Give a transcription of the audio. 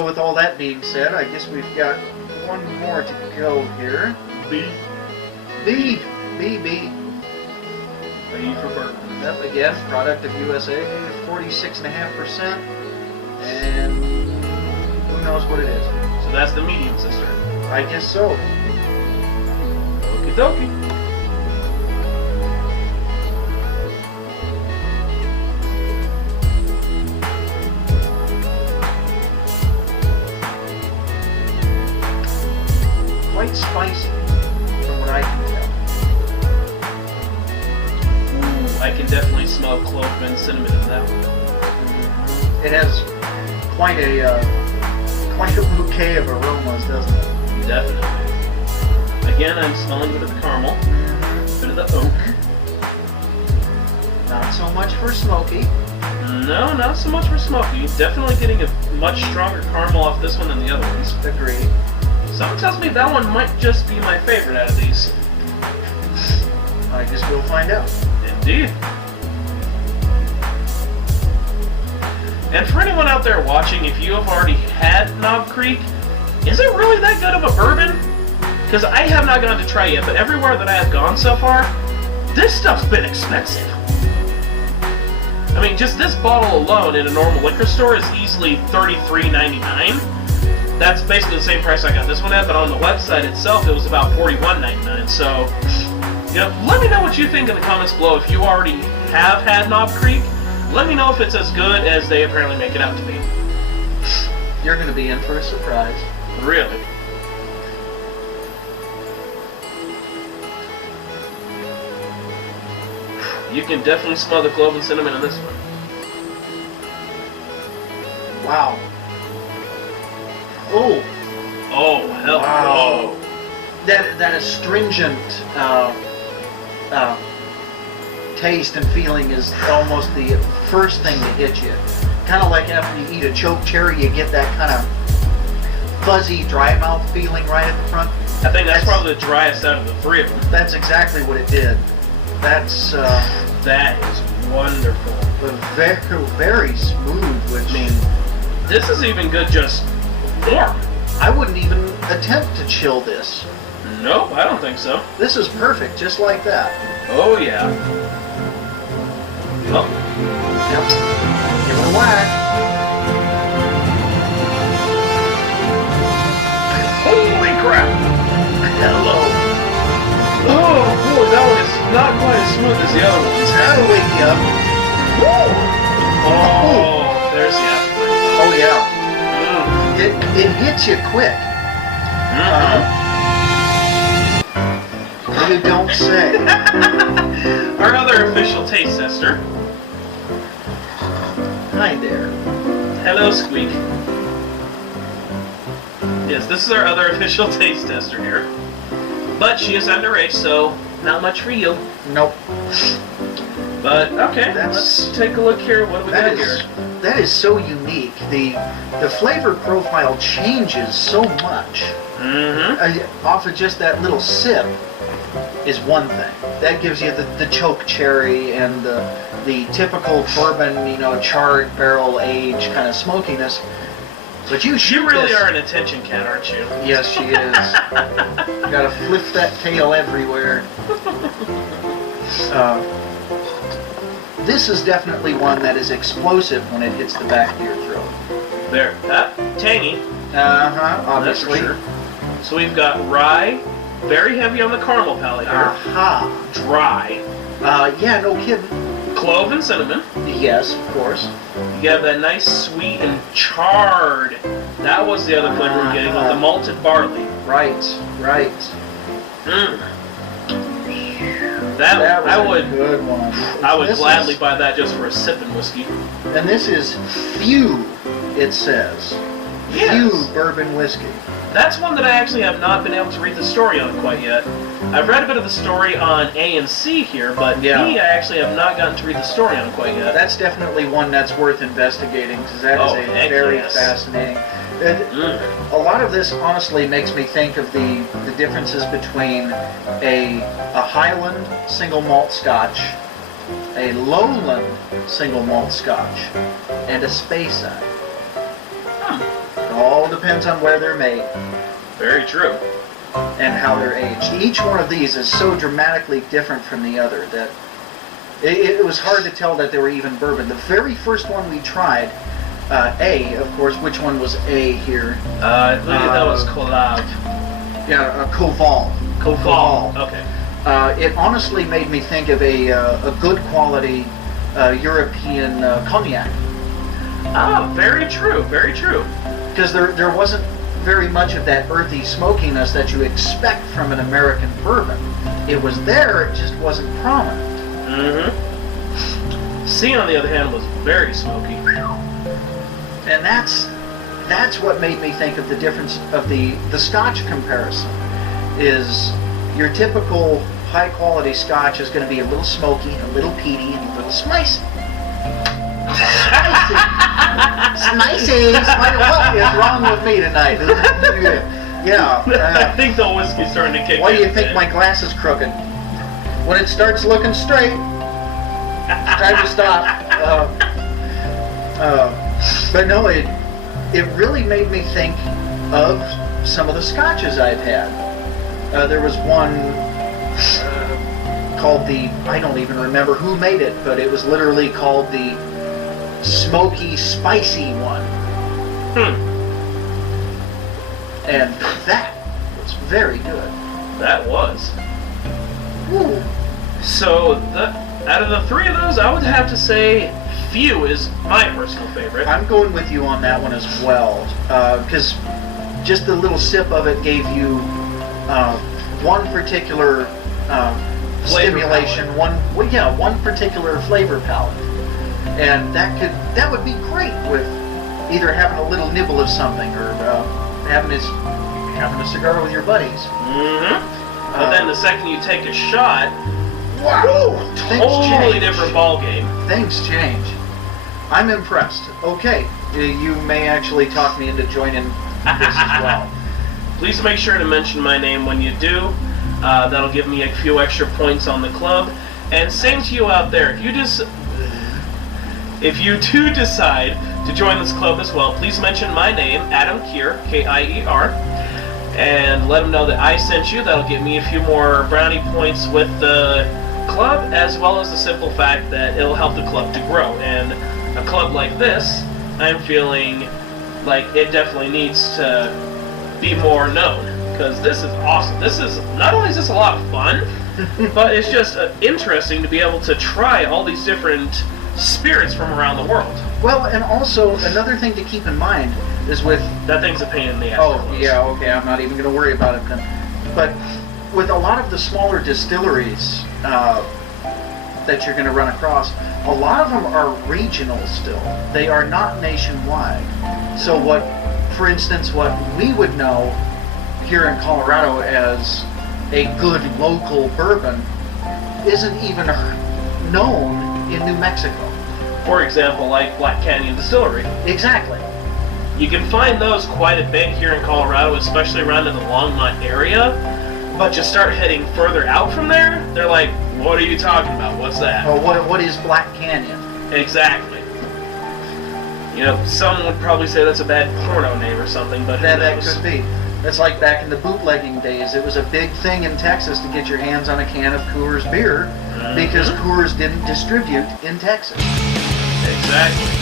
So with all that being said, I guess we've got one more to go here. B. B. B. B. B for bourbon. Yep, again, product of USA, 46.5%. And who knows what it is. So that's the medium sister. I guess so. Okie dokie. Quite spicy, from what I can tell. Ooh, I can definitely smell clove and cinnamon in that one. It has quite a bouquet of aromas, doesn't it? Definitely. Again, I'm smelling a bit of the caramel, a bit of the oak. Not so much for smoky. No, not so much for smoky. Definitely getting a much stronger caramel off this one than the other ones. Agreed. Something tells me that one might just be my favorite out of these. I guess we'll find out. Indeed. And for anyone out there watching, if you have already had Knob Creek, is it really that good of a bourbon? Because I have not gone to try yet, but everywhere that I have gone so far, this stuff's been expensive. I mean, just this bottle alone in a normal liquor store is easily $33.99. That's basically the same price I got this one at, but on the website itself, it was about $41.99. So, you know, let me know what you think in the comments below. If you already have had Knob Creek, let me know if it's as good as they apparently make it out to be. You're going to be in for a surprise. Really. You can definitely smell the clove and cinnamon in this one. Wow. Oh. Oh, hell Wow. no. That astringent taste and feeling is almost the first thing to hit you. Kind of like after you eat a choke cherry, you get that kind of fuzzy, dry mouth feeling right at the front. I think that's probably the driest out of the three of them. That's exactly what it did. That's That is wonderful. very, very smooth, which This is even good just warm. I wouldn't even attempt to chill this. Nope, I don't think so. This is perfect, just like that. Oh, yeah. Oh, Yep. Give it a whack. holy crap! Hello. Oh, boy, that one is not quite as smooth as the other ones. That'll wake you up. Oh, there's the aftertaste. Oh yeah. It hits you quick. You don't say. Our other official taste tester. Hi there. Hello, Squeak. Yes, this is our other official taste tester here. But she is underage, so not much for you. Nope. But, okay, let's take a look here. What do we got here? That is so unique. The flavor profile changes so much. Off of just that little sip is one thing. That gives you the choke cherry and the typical bourbon, you know, charred barrel age kind of smokiness. But you really are an attention cat, aren't you? Yes, she is. Gotta flip that tail everywhere. This is definitely one that is explosive when it hits the back of your throat. There. Tangy. Obviously. That's for sure. So we've got rye, very heavy on the caramel palate here. Dry. Yeah, no kidding. Clove and cinnamon. Yes, of course. You have that nice sweet and charred. That was the other flavor we're getting with the malted barley. Right. That was a good one. I would gladly buy that just for a sip in whiskey. And this is Few, it says. Yes. Few bourbon whiskey. That's one that I actually have not been able to read the story on quite yet. I've read a bit of the story on A and C here, but B I actually have not gotten to read the story on quite yet. That's definitely one that's worth investigating, because that is a very fascinating. A lot of this honestly makes me think of the differences between a Highland single malt Scotch, a Lowland single malt Scotch, and a Speyside. A all depends on where they're made. Very true. And how they're aged. Each one of these is so dramatically different from the other that it was hard to tell that they were even bourbon. The very first one we tried, A, of course, which one was A here? I believe that was Collab. Yeah, Koval. Koval. Okay. It honestly made me think of a good quality European cognac. Ah, very true, very true. Because there wasn't very much of that earthy smokiness that you expect from an American bourbon. It was there, it just wasn't prominent. Mm-hmm. C, on the other hand, was very smoky. And that's what made me think of the difference of the Scotch comparison. Is your typical high-quality Scotch is going to be a little smoky, a little peaty, and a little spicy. Spicy! What is wrong with me tonight? Yeah. I think the whiskey's starting to kick in. Why do you think my glass is crooked? When it starts looking straight, it's time to stop. But no, it really made me think of some of the Scotches I've had. There was one called I don't even remember who made it, but it was literally called the Smoky Spicy one. And that was very good. That was. Ooh. So, out of the three of those, I would have to say Few is my personal favorite. I'm going with you on that one as well, because just a little sip of it gave you one particular stimulation, one particular flavor palette, and that would be great with either having a little nibble of something or having a cigar with your buddies. Mm-hmm. But then the second you take a shot, wow, totally different ball game. Things change. I'm impressed. Okay, you may actually talk me into joining this as well. Please make sure to mention my name when you do. That'll give me a few extra points on the club. And same to you out there. If you do decide to join this club as well, please mention my name, Adam Kier, K-I-E-R, and let them know that I sent you. That'll give me a few more brownie points with the club, as well as the simple fact that it'll help the club to grow. And a club like this, I'm feeling like it definitely needs to be more known, because this is awesome. This is, not only is this a lot of fun, but it's just interesting to be able to try all these different spirits from around the world. Well, and also another thing to keep in mind is with that thing's a pain in the ass. Oh yeah, okay, I'm not even going to worry about it then. But with a lot of the smaller distilleries that you're going to run across, a lot of them are regional still. They are not nationwide. So what, for instance, what we would know here in Colorado as a good local bourbon isn't even known in New Mexico. For example, like Black Canyon Distillery. Exactly. You can find those quite a bit here in Colorado, especially around in the Longmont area. But you start heading further out from there, they're like, what are you talking about? What's that? Oh, what is Black Canyon? Exactly. You know, some would probably say that's a bad porno name or something, but that could be. That's like back in the bootlegging days. It was a big thing in Texas to get your hands on a can of Coors beer because Coors didn't distribute in Texas. Exactly.